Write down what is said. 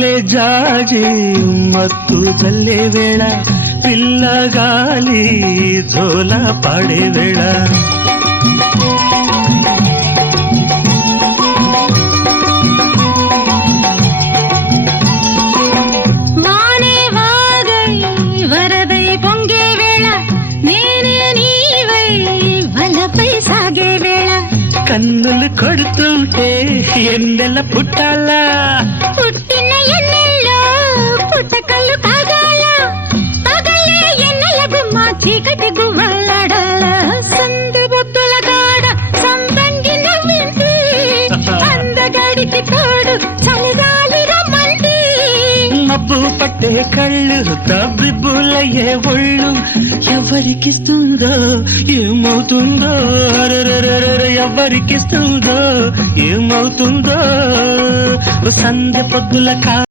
మల్లె జాజి మత్తు చల్లే వేళ పిల్లగాలి జోల పాడే వేళ వానే వాగై వరదై పొంగే వేళ నేనే నీవై వలపై సాగే వేళ కన్నులు కొడుతుంటే ఎన్నెల పుట్టాలా పుట్టిన ఎన్నెల్లో పుట్టకల్లు కాగాల పగలే ఎన్నెల గుమ్మ చీకటి గువ్వలాడాల సందు బొత్తుల కాడ సంతంగి నవ్వింది అందగాడికి తోడు చలిగాలి రమ్మంది మబ్బు పట్టే కళ్ళు తబ్బిబ్బులయ్యే ఒళ్ళు ఎవరికిస్తుందో ఏమవుతుందో ఎవరికిస్తుందో ఏమవుతుందో సంధ్య పొద్దుల